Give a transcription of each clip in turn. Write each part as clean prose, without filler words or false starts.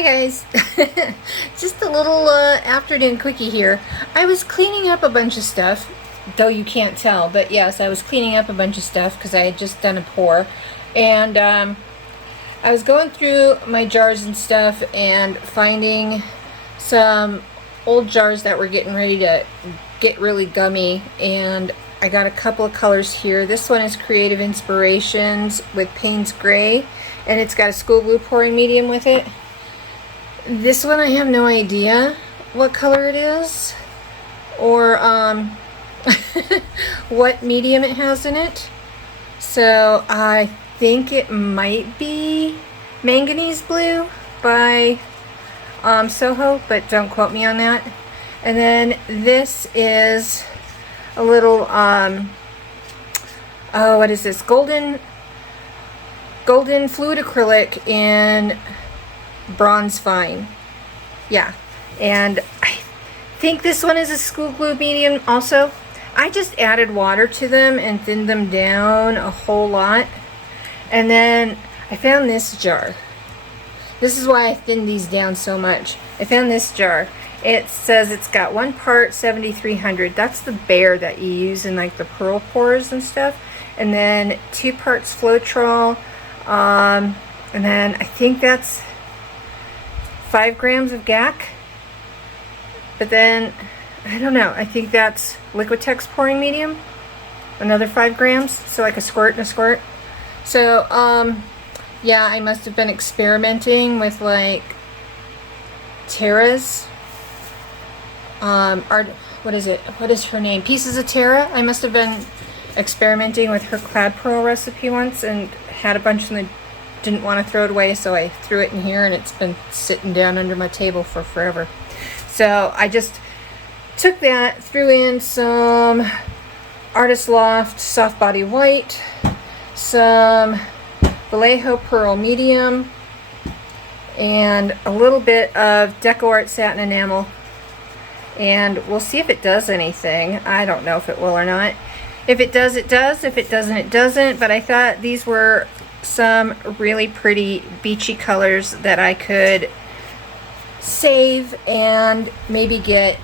Hi guys. Just a little afternoon quickie here. I was cleaning up a bunch of stuff, though you can't tell, but yes, I was cleaning up a bunch of stuff because I had just done a pour. And I was going through my jars and stuff and finding some old jars that were getting ready to get really gummy, and I got a couple of colors here. This one is Creative Inspirations with Payne's Gray, and it's got a school blue pouring medium with it. This one I have no idea what color it is or what medium it has in it. So I think it might be Manganese Blue by Soho, but don't quote me on that. And then this is a little oh, what is this? Golden fluid acrylic in bronze fine. Yeah, and I think this one is a school glue medium also. I just added water to them and thinned them down a whole lot. And then I found this jar. This is why I thinned these down so much. I found this jar. It says it's got 1 part 7300. That's the Bear that you use in like the pearl pours and stuff. And then 2 parts Floetrol. And then I think that's 5 grams of GAC. But then, I don't know, I think that's Liquitex pouring medium. Another 5 grams. So like a squirt and a squirt. So, yeah, I must have been experimenting with like Tara's what is it? What is her name? Pieces of Tara. I must have been experimenting with her clad pearl recipe once and had a bunch and I didn't want to throw it away, so I threw it in here and it's been sitting down under my table for forever. So I just took that, threw in some Artist Loft Soft Body White, some Vallejo Pearl Medium, and a little bit of Deco Art Satin Enamel. And we'll see if it does anything. I don't know if it will or not. If it does, it does. If it doesn't, it doesn't. But I thought these were some really pretty beachy colors that I could save and maybe get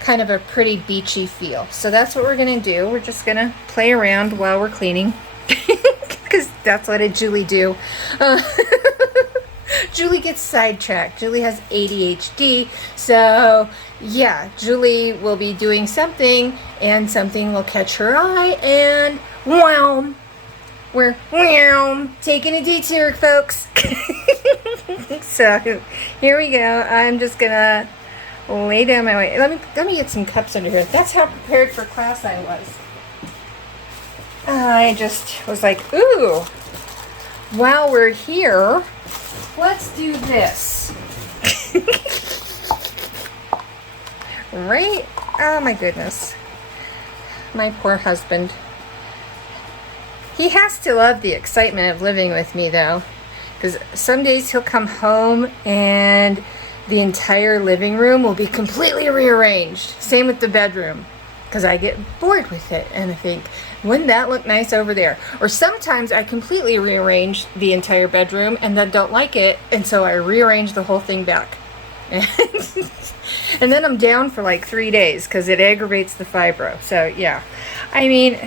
kind of a pretty beachy feel. So that's what we're going to do. We're just going to play around while we're cleaning. Because that's what a Julie do. Julie gets sidetracked. Julie has ADHD. So yeah, Julie will be doing something and something will catch her eye and wow, we're taking a detour, folks. So here we go. I'm just gonna lay down my way. Let me get some cups under here. That's how prepared for class I was. I just was like, ooh, while we're here, let's do this. Right? Oh my goodness. My poor husband. He has to love the excitement of living with me though. Because some days he'll come home and the entire living room will be completely rearranged. Same with the bedroom. Because I get bored with it and I think, wouldn't that look nice over there? Or sometimes I completely rearrange the entire bedroom and then don't like it, and so I rearrange the whole thing back. And then I'm down for like 3 days because it aggravates the fibro. So yeah, I mean,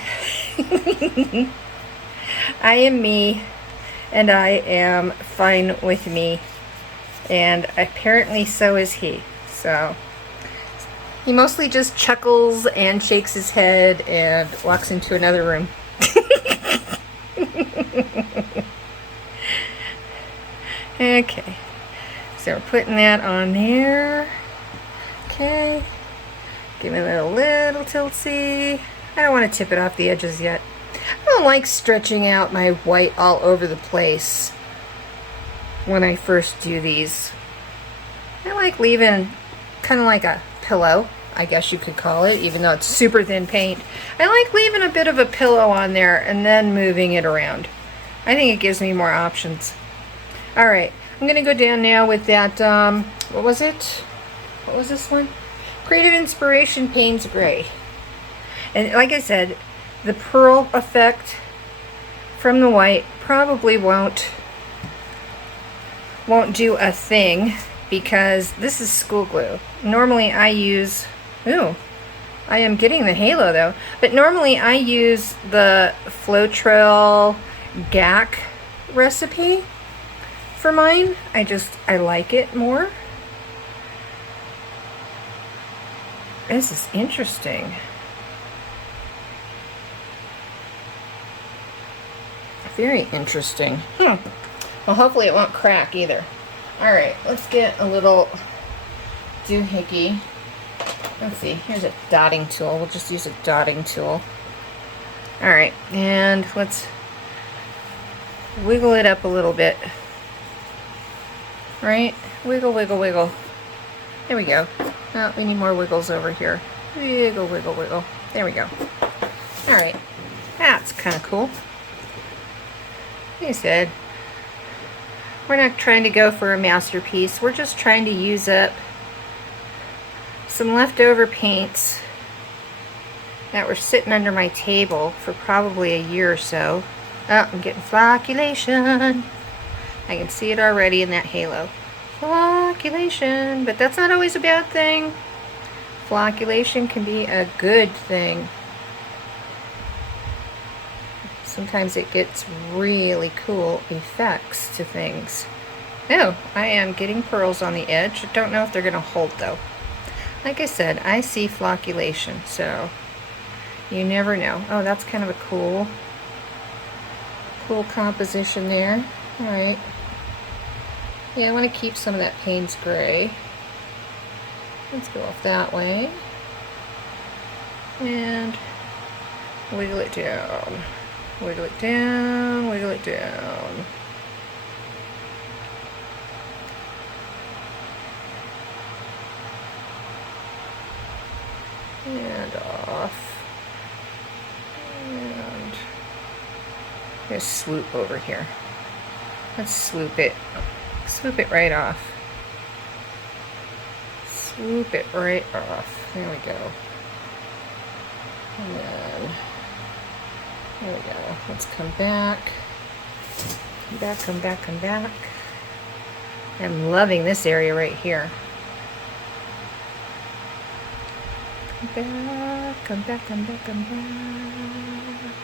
I am me and I am fine with me, and apparently so is he. So he mostly just chuckles and shakes his head and walks into another room. Okay, so we're putting that on there. Okay, give it a little tiltsy. I don't want to tip it off the edges yet. I don't like stretching out my white all over the place when I first do these. I like leaving kind of like a pillow, I guess you could call it, even though it's super thin paint. I like leaving a bit of a pillow on there and then moving it around. I think it gives me more options. Alright, I'm going to go down now with that, what was it? What was this one? Creative Inspiration Payne's Gray. And like I said, the pearl effect from the white probably won't won't do a thing because this is school glue. Normally I use, ooh, I am getting the halo though, but normally I use the Floetrol GAC recipe for mine. I like it more. This is interesting. Very interesting. Well, hopefully it won't crack either. Alright, let's get a little doohickey. Let's see, here's a dotting tool. We'll just use a dotting tool. Alright, and let's wiggle it up a little bit. Right? Wiggle, wiggle, wiggle. There we go. Oh, we need more wiggles over here. Wiggle, wiggle, wiggle. There we go. Alright, that's kind of cool. Like I said, we're not trying to go for a masterpiece. We're just trying to use up some leftover paints that were sitting under my table for probably a year or so. Oh, I'm getting flocculation. I can see it already in that halo. Flocculation, but that's not always a bad thing. Flocculation can be a good thing. Sometimes it gets really cool effects to things. Oh, I am getting pearls on the edge. I don't know if they're going to hold though. Like I said, I see flocculation, so you never know. Oh, that's kind of a cool composition there. Alright. Yeah, I want to keep some of that Payne's Gray. Let's go off that way. And wiggle it down. Wiggle it down, wiggle it down. And off. And just swoop over here. Let's swoop it. Swoop it right off. Swoop it right off. There we go. And then there we go. Let's come back. Come back, come back, come back. I'm loving this area right here. Come back, come back, come back, come back.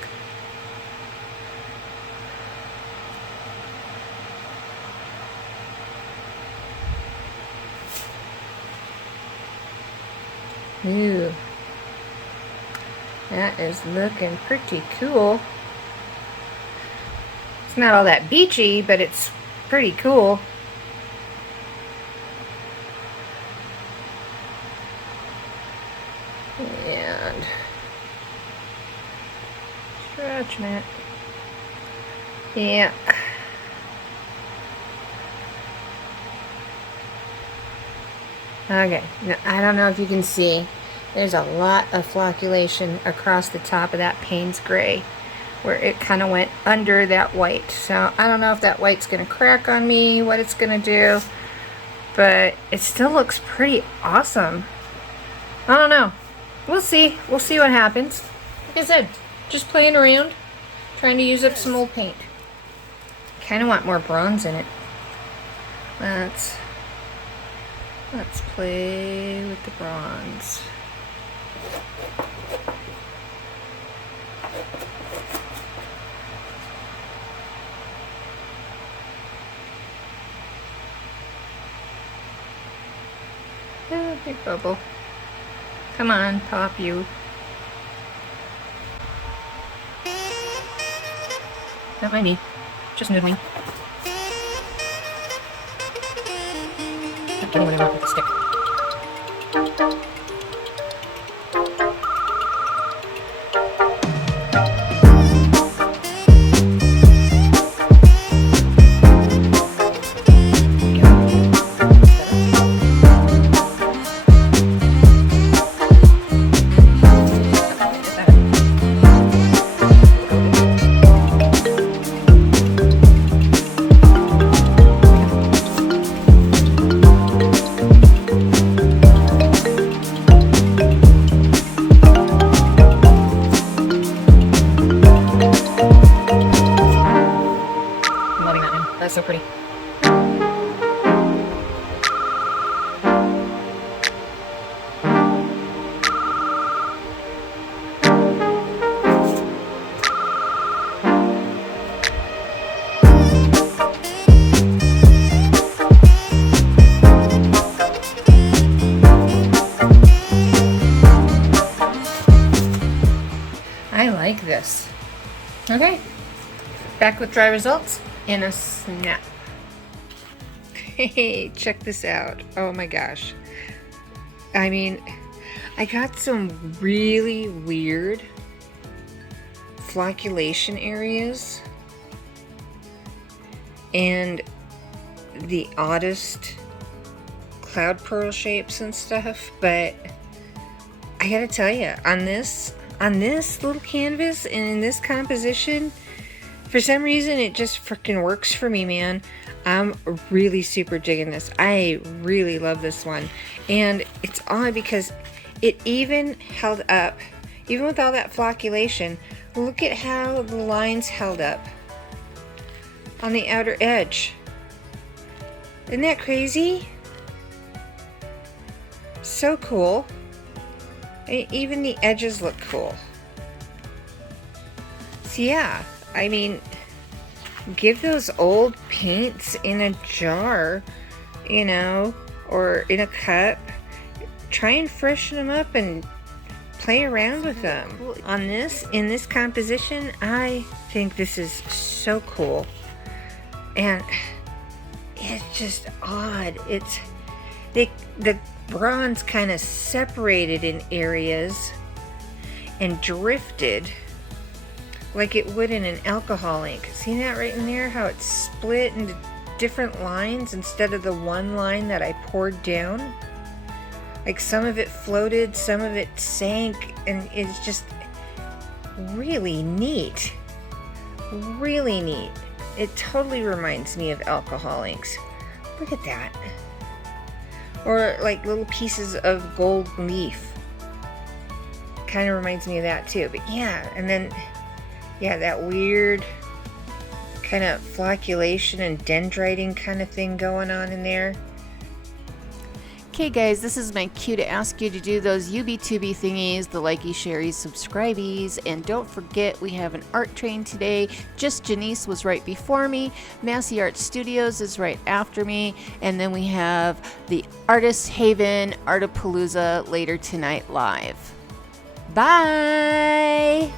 Ooh. That is looking pretty cool. It's not all that beachy, but it's pretty cool. And stretching it. Yeah. Okay, now I don't know if you can see. There's a lot of flocculation across the top of that Payne's Gray where it kind of went under that white. So I don't know if that white's going to crack on me, what it's going to do, but it still looks pretty awesome. I don't know. We'll see. We'll see what happens. Like I said, just playing around, trying to use up some old paint. Kind of want more bronze in it. Let's play with the bronze. Oh, big bubble. Come on, pop you. Not my knee. Just noodling. I'm getting whatever with the stick. That's so pretty. this. Okay, back with dry results in a snap. Hey, check this out. Oh my gosh. I mean, I got some really weird flocculation areas and the oddest cloud pearl shapes and stuff, but I gotta tell you, on this little canvas and in this kind of position, for some reason it just freaking works for me, man. I'm really super digging this. I really love this one, and it's odd because it even held up, even with all that flocculation. Look at how the lines held up on the outer edge. Isn't that crazy? So cool. Even the edges look cool. So yeah, I mean, give those old paints in a jar, you know, or in a cup. Try and freshen them up and play around with them. On this, in this composition, I think this is so cool. And it's just odd. It's the bronze kind of separated in areas and drifted like it would in an alcohol ink. See that right in there? How it's split into different lines instead of the one line that I poured down? Like some of it floated, some of it sank, and it's just really neat. Really neat. It totally reminds me of alcohol inks. Look at that. Or like little pieces of gold leaf. Kind of reminds me of that too. But yeah, and then, yeah, that weird kind of flocculation and dendriting kind of thing going on in there. Okay guys, this is my cue to ask you to do those UB2B thingies, the likey, sharies, subscribies, and don't forget we have an art train today. Just Janice was right before me, Massey Art Studios is right after me, and then we have the Artist Haven Artapalooza later tonight live. Bye!